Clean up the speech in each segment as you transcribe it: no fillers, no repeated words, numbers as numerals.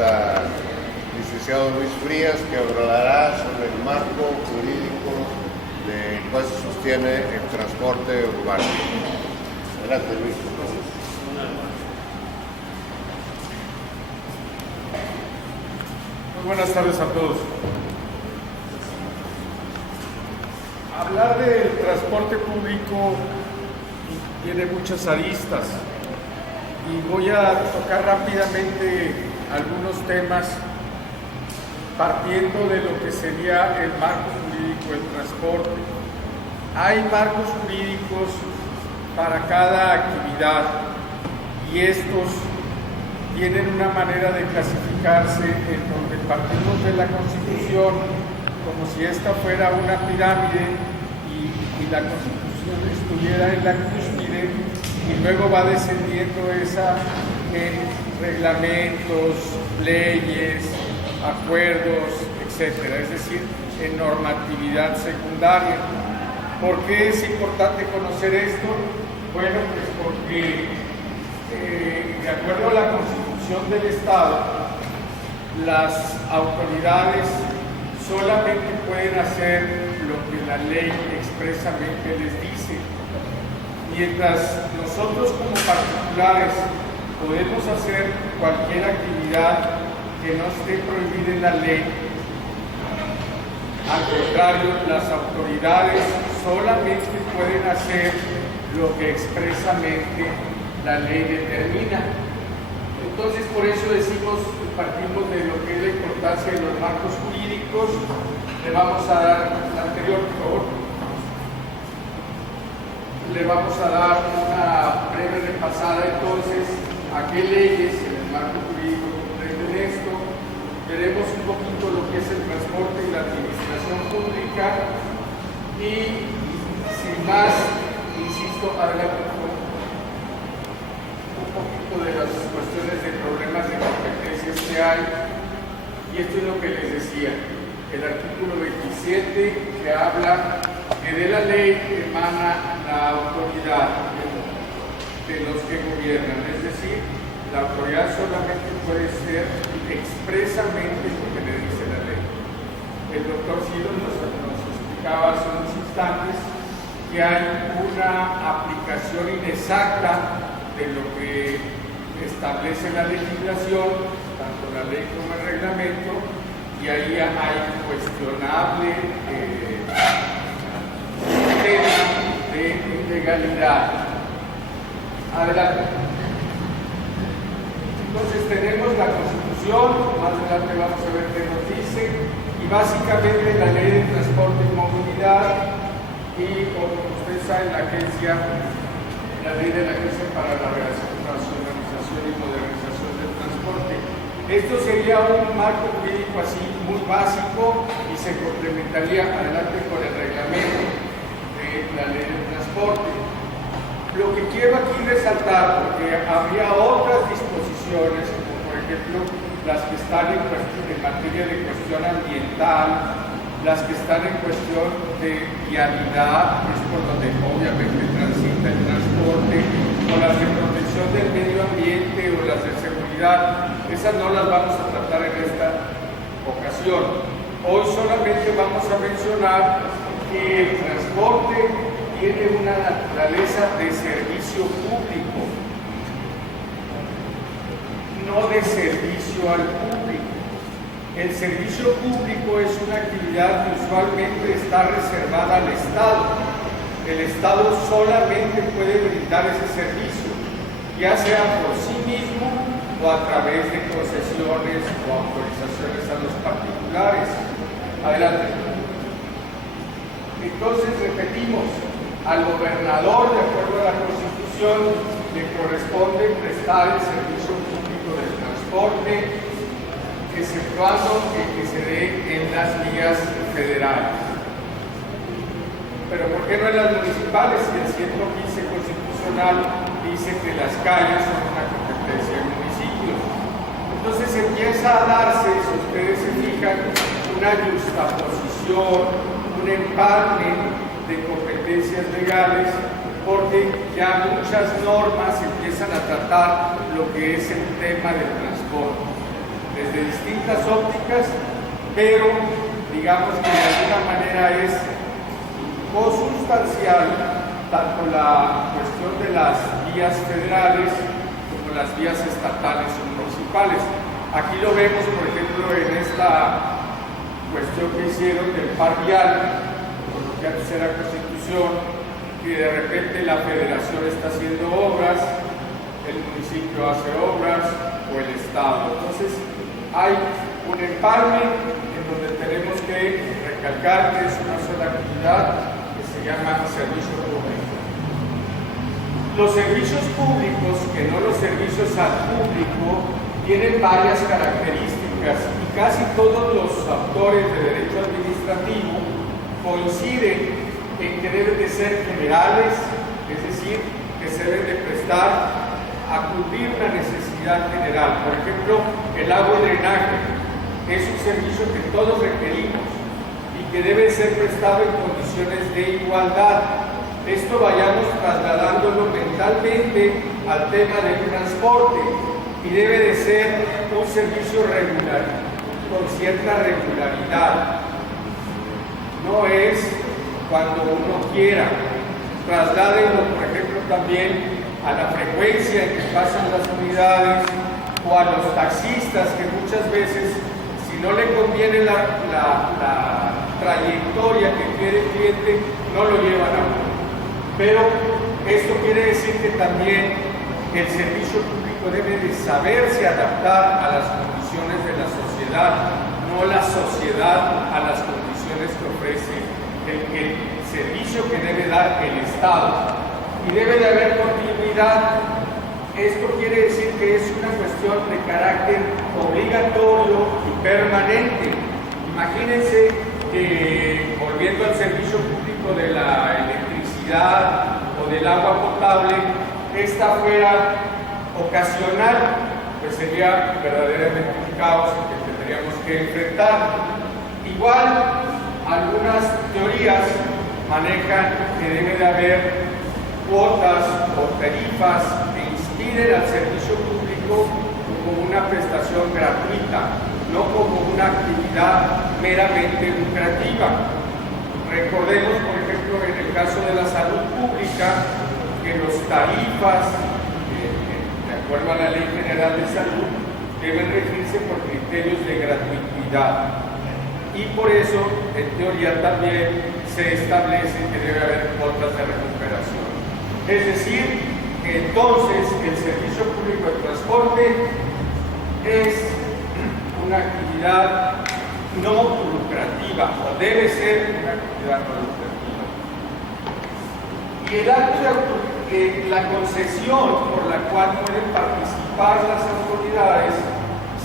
Licenciado Luis Frías, que hablará sobre el marco jurídico del cual se sostiene el transporte urbano. Adelante, Luis. Muy buenas tardes a todos. Hablar del transporte público tiene muchas aristas y voy a tocar rápidamente algunos temas partiendo de lo que sería el marco jurídico del transporte. Hay marcos jurídicos para cada actividad y estos tienen una manera de clasificarse en donde partimos de la Constitución como si esta fuera una pirámide y la Constitución estuviera en la cúspide y luego va descendiendo esa en reglamentos, leyes, acuerdos, etcétera, es decir, en normatividad secundaria. ¿Por qué es importante conocer esto? Bueno, pues porque de acuerdo a la Constitución del Estado, las autoridades solamente pueden hacer lo que la ley expresamente les dice. Mientras nosotros como particulares podemos hacer cualquier actividad que no esté prohibida en la ley, al contrario, las autoridades solamente pueden hacer lo que expresamente la ley determina. Entonces, por eso decimos, partimos de lo que es la importancia de los marcos jurídicos. Le vamos a dar, la anterior, por favor. Le vamos a dar una breve repasada entonces a qué leyes en el marco jurídico comprenden esto. Veremos un poquito lo que es el transporte y la administración pública y, sin más, insisto, adelante un poquito de las cuestiones de problemas de competencias que hay. Y esto es lo que les decía, el artículo 27 que habla que de la ley emana la autoridad de los que gobiernan, es decir, la autoridad solamente puede ser expresamente lo que le dice la ley. El doctor Silo nos explicaba hace unos instantes que hay una aplicación inexacta de lo que establece la legislación, tanto la ley como el reglamento, y ahí hay cuestionable tema de ilegalidad. Adelante. Entonces tenemos la Constitución, más adelante vamos a ver qué nos dice, y básicamente la Ley de Transporte y Movilidad, y como ustedes saben, la Ley de la Agencia para la Racionalización y Modernización del Transporte. Esto sería un marco jurídico así muy básico y se complementaría adelante con el reglamento de la Ley de Transporte. Lo que quiero aquí resaltar, porque habría otras disposiciones, como por ejemplo las que están en materia de cuestión ambiental, las que están en cuestión de vialidad, que es por donde obviamente transita el transporte, o las de protección del medio ambiente o las de seguridad. Esas no las vamos a tratar en esta ocasión. Hoy solamente vamos a mencionar que el transporte tiene una naturaleza de servicio público, no de servicio al público. El servicio público es una actividad que usualmente está reservada al Estado. El Estado solamente puede brindar ese servicio, ya sea por sí mismo o a través de concesiones o autorizaciones a los particulares. Adelante. Entonces, repetimos, al gobernador, de acuerdo a la Constitución, le corresponde prestar el servicio público del transporte, exceptuando el que se dé en las vías federales. Pero ¿por qué no en las municipales? Si el 115 constitucional dice que las calles son una competencia de municipios. Entonces empieza a darse, si ustedes se fijan, una justaposición, un empalme de competencias legales, porque ya muchas normas empiezan a tratar lo que es el tema del transporte. desde distintas ópticas, pero digamos que de alguna manera es consustancial tanto la cuestión de las vías federales como las vías estatales o municipales. Aquí lo vemos, por ejemplo, en esta cuestión que hicieron del par vial, con lo que antes era Constitución, que de repente la federación está haciendo obras, el municipio hace obras o el Estado. Entonces hay un empalme en donde tenemos que recalcar que es una sola actividad que se llama servicio público. Los servicios públicos, que no los servicios al público, tienen varias características y casi todos los autores de derecho administrativo coinciden en que deben de ser generales, es decir, que se deben de prestar a cubrir una necesidad general. Por ejemplo, el agua y drenaje es un servicio que todos requerimos y que debe ser prestado en condiciones de igualdad. Esto vayamos trasladándolo mentalmente al tema del transporte y debe de ser un servicio regular, con cierta regularidad. No es cuando uno quiera. Trasládenlo, por ejemplo, también a la frecuencia en que pasan las unidades o a los taxistas que muchas veces, si no le conviene la trayectoria que quiere el cliente, no lo llevan a uno. Pero esto quiere decir que también el servicio público debe de saberse adaptar a las condiciones de la sociedad, no la sociedad a las condiciones que ofrece el servicio que debe dar el Estado. Y debe de haber continuidad. Esto quiere decir que es una cuestión de carácter obligatorio y permanente. Imagínense que, volviendo al servicio público de la electricidad o del agua potable, esta fuera ocasional, pues sería verdaderamente un caos que tendríamos que enfrentar. Igual, algunas teorías manejan que debe de haber cuotas o tarifas que inspiren al servicio público como una prestación gratuita, no como una actividad meramente lucrativa. Recordemos, por ejemplo, en el caso de la salud pública, que los tarifas, de acuerdo a la Ley General de Salud, deben regirse por criterios de gratuidad. Y por eso, en teoría, también se establece que debe haber cuotas de recuperación. Es decir, que entonces el servicio público de transporte es una actividad no lucrativa, o debe ser una actividad no lucrativa. Y el acto de la concesión por la cual pueden participar las autoridades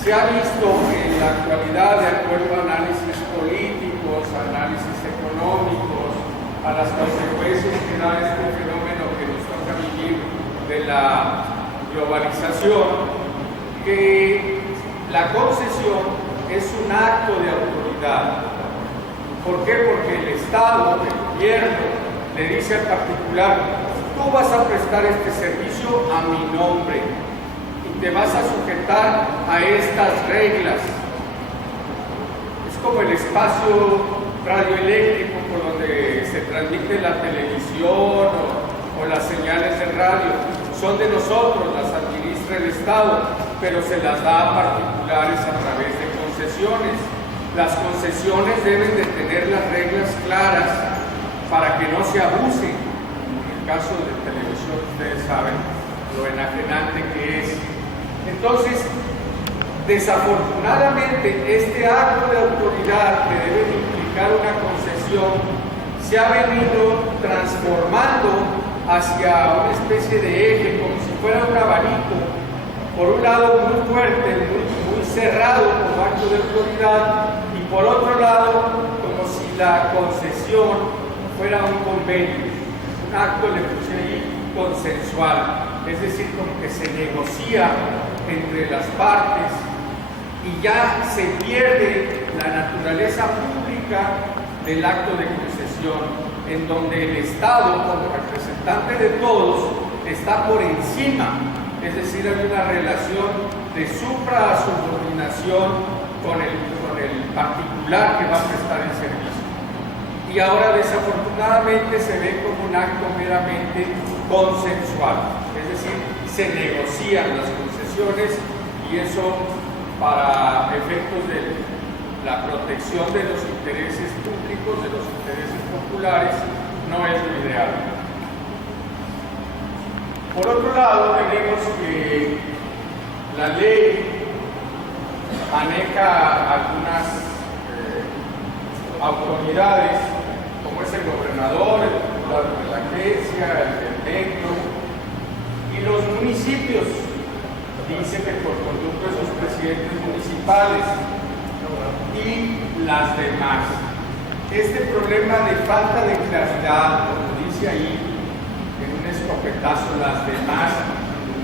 se ha visto en la actualidad, de acuerdo a análisis políticos, análisis económicos, a las consecuencias que da este fenómeno que nos toca vivir de la globalización, que la concesión es un acto de autoridad. ¿Por qué? Porque el Estado, el gobierno, le dice al particular: tú vas a prestar este servicio a mi nombre y te vas a sujetar a estas reglas. Es como el espacio radioeléctrico por donde se transmite la televisión o las señales de radio. Son de nosotros, las administra el Estado, pero se las da a particulares a través de concesiones. Las concesiones deben de tener las reglas claras para que no se abuse. En el caso de televisión, ustedes saben lo enajenante que es. Entonces, desafortunadamente, este acto de autoridad que debe de implicar una concesión se ha venido transformando hacia una especie de eje, como si fuera un abanico, por un lado muy fuerte, muy cerrado como acto de autoridad, y por otro lado como si la concesión fuera un convenio, un acto, le puse ahí, consensual, es decir, como que se negocia entre las partes y ya se pierde la naturaleza pública del acto de concesión, en donde el Estado, como representante de todos, está por encima, es decir, hay una relación de supra-subordinación coordinación con el particular que va a prestar el servicio. Y ahora desafortunadamente se ve como un acto meramente consensual, es decir, se negocian las concesiones y eso para efectos de la protección de los intereses públicos, de los intereses populares, no es lo ideal. Por otro lado, tenemos que la ley maneja algunas autoridades, como es el gobernador, el titular de la agencia, el metro, y los municipios. Dice que por conducto de sus presidentes municipales y las demás. Este problema de falta de claridad, como dice ahí en un escopetazo, las demás,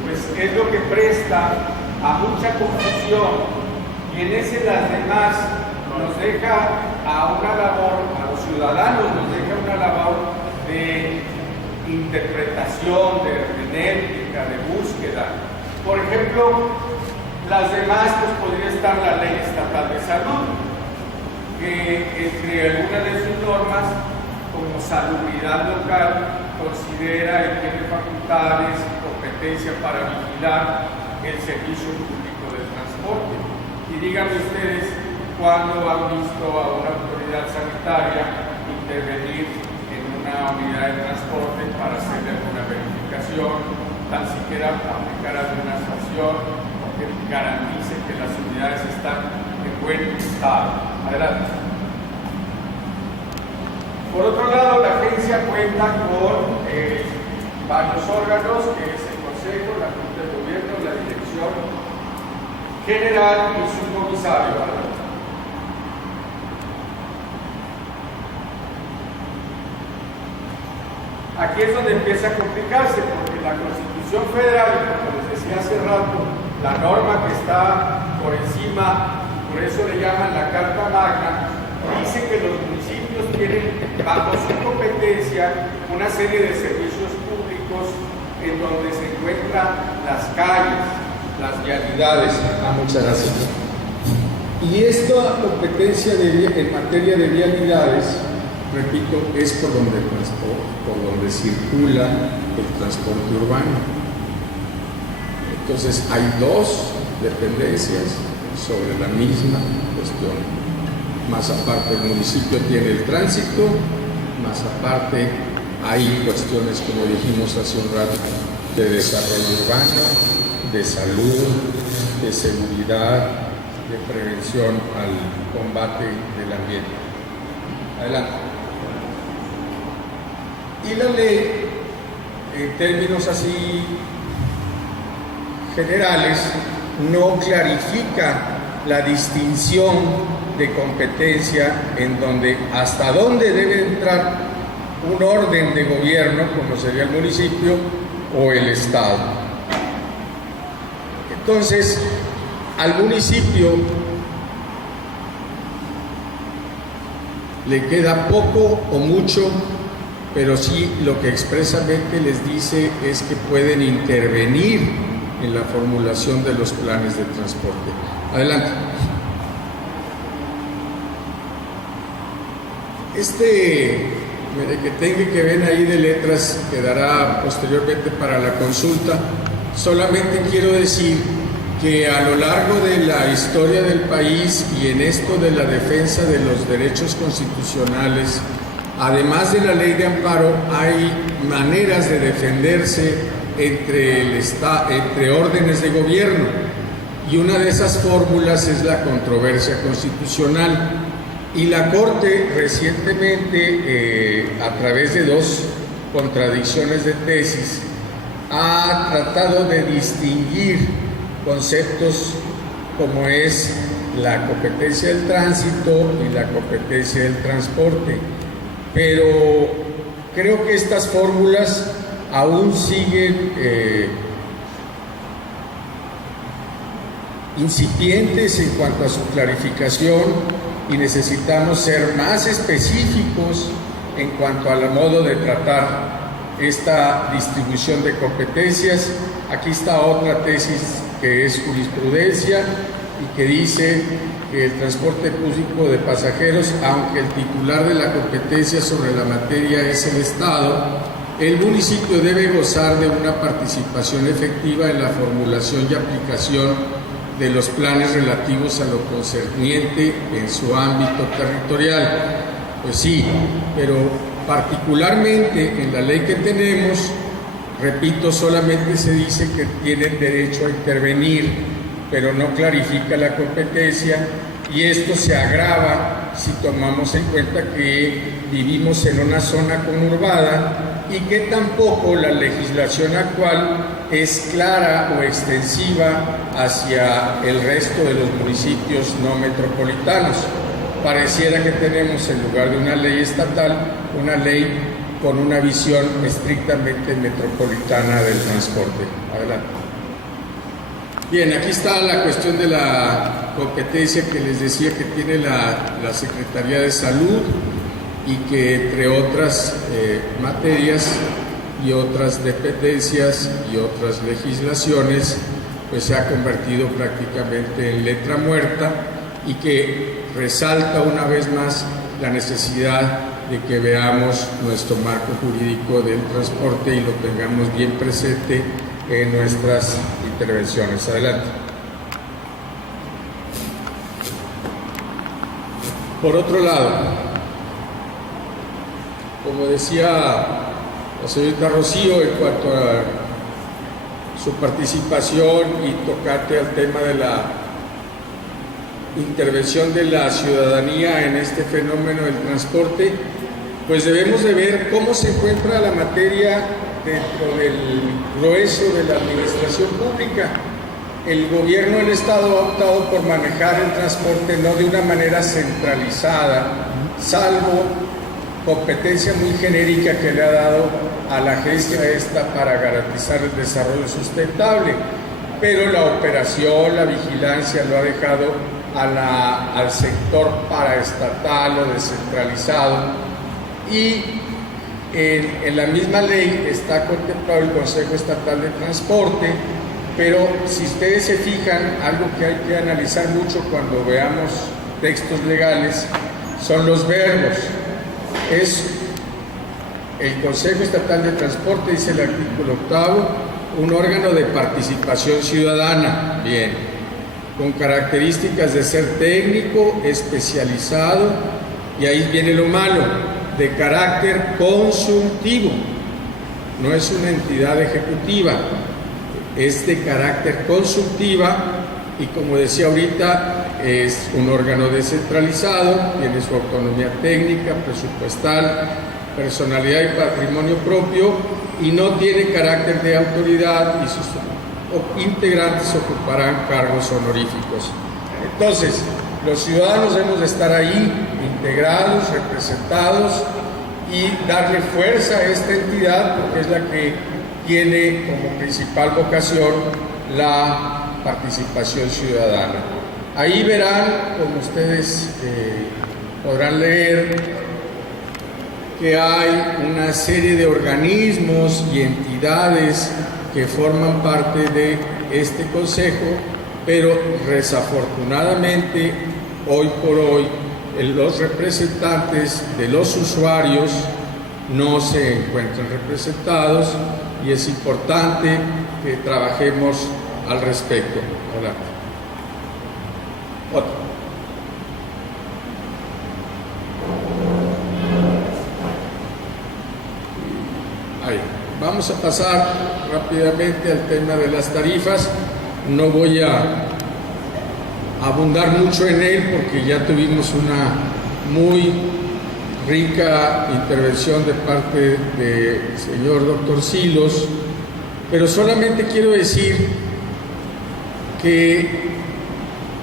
pues es lo que presta a mucha confusión, y en ese las demás nos deja a una labor, a los ciudadanos nos deja una labor de interpretación, de hermenéutica, de búsqueda. Por ejemplo, las demás, pues podría estar la Ley Estatal de Salud, que entre algunas de sus normas, como salubridad local, considera y tiene facultades y competencia para vigilar el servicio público de transporte. Y díganme ustedes, ¿cuándo han visto a una autoridad sanitaria intervenir en una unidad de transporte para hacer alguna verificación, tan siquiera aplicar alguna sanción o que garantice que las unidades están en buen estado? Adelante. Por otro lado, la agencia cuenta con varios órganos, que es el Consejo, la Junta de Gobierno, la Dirección General y su comisario. Aquí es donde empieza a complicarse, porque la Constitución Federal, como les decía hace rato, la norma que está por encima, por eso le llaman la Carta Magna, dice que los municipios tienen bajo su competencia una serie de servicios públicos en donde se encuentran las calles, las vialidades. Muchas gracias. Y esta competencia en materia de vialidades, repito, es por donde circula el transporte urbano. Entonces hay dos dependencias sobre la misma cuestión. Más aparte el municipio tiene el tránsito, más aparte hay cuestiones, como dijimos hace un rato, de desarrollo urbano, de salud, de seguridad, de prevención al combate del ambiente. Adelante. Y la ley, en términos así generales, no clarifica la distinción de competencia en donde hasta dónde debe entrar un orden de gobierno, como sería el municipio o el Estado. Entonces, al municipio le queda poco o mucho, pero sí lo que expresamente les dice es que pueden intervenir en la formulación de los planes de transporte. Adelante. Merequetengue que ven ahí de letras quedará posteriormente para la consulta. Solamente quiero decir que a lo largo de la historia del país y en esto de la defensa de los derechos constitucionales, además de la ley de amparo, hay maneras de defenderse entre órdenes de gobierno, y una de esas fórmulas es la controversia constitucional. Y la Corte recientemente, a través de dos contradicciones de tesis, ha tratado de distinguir conceptos como es la competencia del tránsito y la competencia del transporte. Pero creo que estas fórmulas aún siguen incipientes en cuanto a su clarificación, y necesitamos ser más específicos en cuanto al modo de tratar esta distribución de competencias. Aquí está otra tesis que es jurisprudencia, y que dice que el transporte público de pasajeros, aunque el titular de la competencia sobre la materia es el Estado, el municipio debe gozar de una participación efectiva en la formulación y aplicación de los planes relativos a lo concerniente en su ámbito territorial. Pues sí, pero particularmente en la ley que tenemos, repito, solamente se dice que tienen derecho a intervenir, pero no clarifica la competencia, y esto se agrava si tomamos en cuenta que vivimos en una zona conurbada y que tampoco la legislación actual es clara o extensiva hacia el resto de los municipios no metropolitanos. Pareciera que tenemos, en lugar de una ley estatal, una ley con una visión estrictamente metropolitana del transporte. Adelante. Bien, aquí está la cuestión de la competencia que les decía que tiene la Secretaría de Salud y que, entre otras materias y otras dependencias y otras legislaciones, pues se ha convertido prácticamente en letra muerta, y que resalta una vez más la necesidad de que veamos nuestro marco jurídico del transporte y lo tengamos bien presente en nuestras intervenciones. Adelante. Por otro lado, como decía la señorita Rocío en cuanto a su participación y tocate al tema de la intervención de la ciudadanía en este fenómeno del transporte, pues debemos de ver cómo se encuentra la materia dentro del grueso de la administración pública. El gobierno del Estado ha optado por manejar el transporte no de una manera centralizada, salvo competencia muy genérica que le ha dado a la agencia esta para garantizar el desarrollo sustentable, pero la operación, la vigilancia lo ha dejado al sector paraestatal o descentralizado, y en la misma ley está contemplado el Consejo Estatal de Transporte, pero si ustedes se fijan, algo que hay que analizar mucho cuando veamos textos legales son los verbos. Es el Consejo Estatal de Transporte, dice el artículo 8, un órgano de participación ciudadana, bien, con características de ser técnico, especializado, y ahí viene lo malo, de carácter consultivo. No es una entidad ejecutiva, es de carácter consultiva, y como decía ahorita, es un órgano descentralizado, tiene su autonomía técnica, presupuestal, personalidad y patrimonio propio, y no tiene carácter de autoridad, y sus integrantes ocuparán cargos honoríficos. Entonces, los ciudadanos debemos de estar ahí, integrados, representados, y darle fuerza a esta entidad, porque es la que tiene como principal vocación la participación ciudadana. Ahí verán, como ustedes podrán leer, que hay una serie de organismos y entidades que forman parte de este consejo, pero desafortunadamente hoy por hoy los representantes de los usuarios no se encuentran representados, y es importante que trabajemos al respecto. Hola. Otro. Ahí. Vamos a pasar rápidamente al tema de las tarifas. No voy a abundar mucho en él porque ya tuvimos una muy rica intervención de parte del señor doctor Silos, pero solamente quiero decir que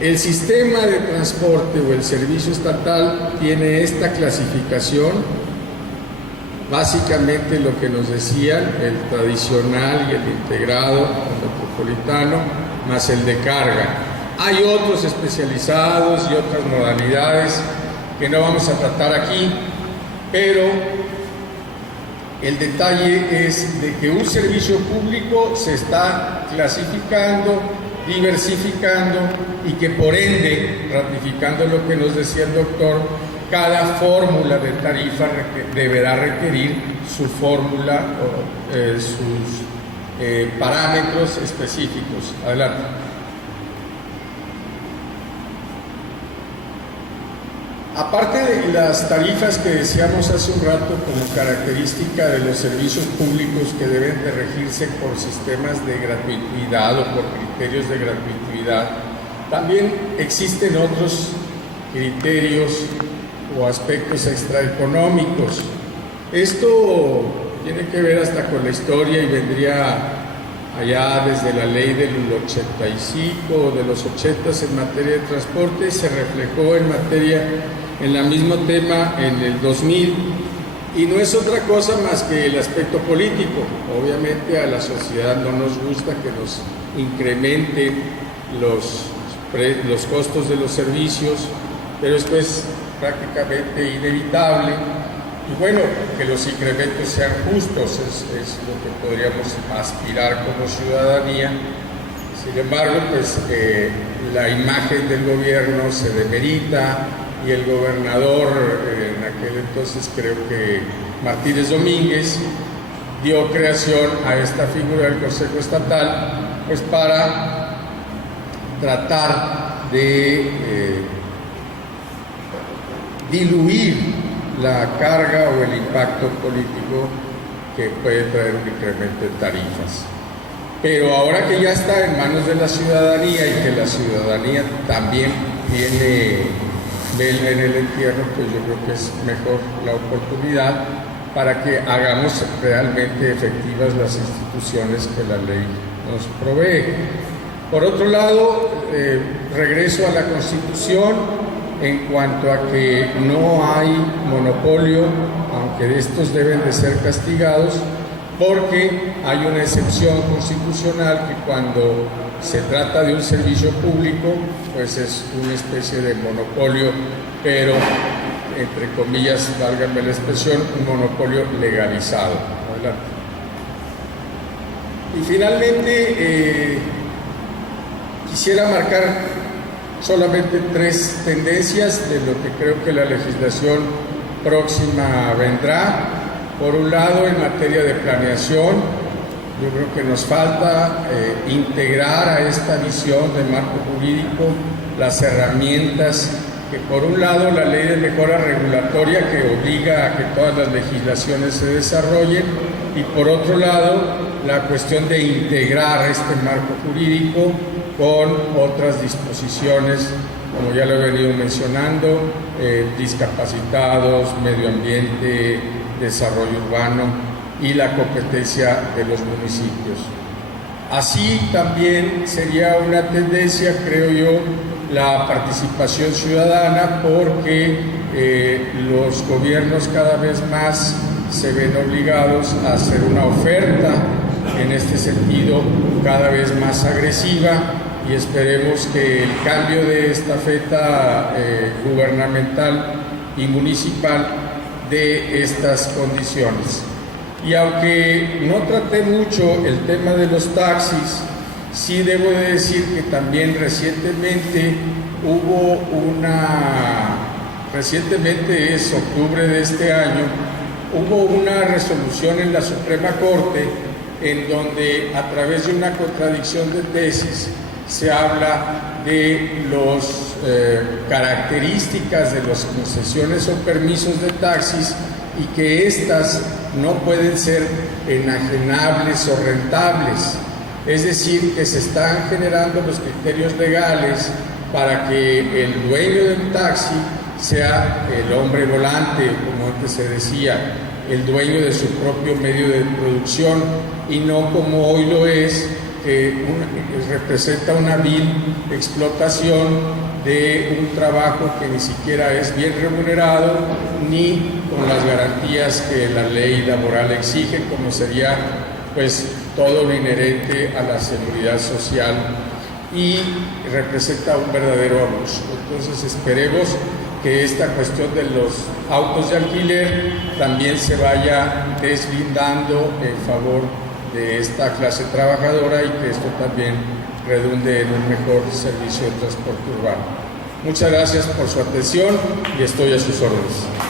el sistema de transporte o el servicio estatal tiene esta clasificación, básicamente lo que nos decían, el tradicional y el integrado, el metropolitano, más el de carga. Hay otros especializados y otras modalidades que no vamos a tratar aquí, pero el detalle es de que un servicio público se está clasificando diversificando y que por ende, ratificando lo que nos decía el doctor, cada fórmula de tarifa deberá requerir su fórmula o sus parámetros específicos. Adelante. Aparte de las tarifas que decíamos hace un rato como característica de los servicios públicos que deben de regirse por sistemas de gratuidad o por criterios de gratuidad, también existen otros criterios o aspectos extraeconómicos. Esto tiene que ver hasta con la historia y vendría allá desde la ley del 85 o de los 80 en materia de transporte, se reflejó en el mismo tema en el 2000, y no es otra cosa más que el aspecto político. Obviamente a la sociedad no nos gusta que nos incrementen los costos de los servicios, pero esto es prácticamente inevitable. Y bueno, que los incrementos sean justos es lo que podríamos aspirar como ciudadanía. Sin embargo, pues la imagen del gobierno se demerita y el gobernador, en aquel entonces creo que Martínez Domínguez, dio creación a esta figura del Consejo Estatal, pues para tratar de diluir la carga o el impacto político que puede traer un incremento de tarifas. Pero ahora que ya está en manos de la ciudadanía y que la ciudadanía también tiene vela en el entierro, pues yo creo que es mejor la oportunidad para que hagamos realmente efectivas las instituciones que la ley nos provee. Por otro lado, regreso a la Constitución en cuanto a que no hay monopolio, aunque estos deben de ser castigados, porque hay una excepción constitucional que cuando se trata de un servicio público, pues es una especie de monopolio, pero entre comillas, válgame la expresión, un monopolio legalizado. Adelante. Y finalmente, quisiera marcar solamente 3 tendencias de lo que creo que la legislación próxima vendrá. Por un lado, en materia de planeación, yo creo que nos falta integrar a esta visión de marco jurídico las herramientas que, por un lado, la ley de mejora regulatoria que obliga a que todas las legislaciones se desarrollen, y por otro lado, la cuestión de integrar este marco jurídico con otras disposiciones, como ya lo he venido mencionando, discapacitados, medio ambiente, desarrollo urbano y la competencia de los municipios. Así también sería una tendencia, creo yo, la participación ciudadana, porque los gobiernos cada vez más se ven obligados a hacer una oferta en este sentido cada vez más agresiva, y esperemos que el cambio de estafeta gubernamental y municipal de estas condiciones. Y aunque no traté mucho el tema de los taxis, sí debo de decir que también recientemente es octubre de este año, hubo una resolución en la Suprema Corte en donde, a través de una contradicción de tesis, se habla de las características de las concesiones o permisos de taxis, y que éstas no pueden ser enajenables o rentables. Es decir, que se están generando los criterios legales para que el dueño del taxi sea el hombre volante, como antes se decía, el dueño de su propio medio de producción, y no como hoy lo es, que representa una vil explotación de un trabajo que ni siquiera es bien remunerado ni con las garantías que la ley laboral exige, como sería pues todo lo inherente a la seguridad social, y representa un verdadero abuso. Entonces esperemos que esta cuestión de los autos de alquiler también se vaya deslindando en favor de esta clase trabajadora, y que esto también redunde en un mejor servicio de transporte urbano. Muchas gracias por su atención y estoy a sus órdenes.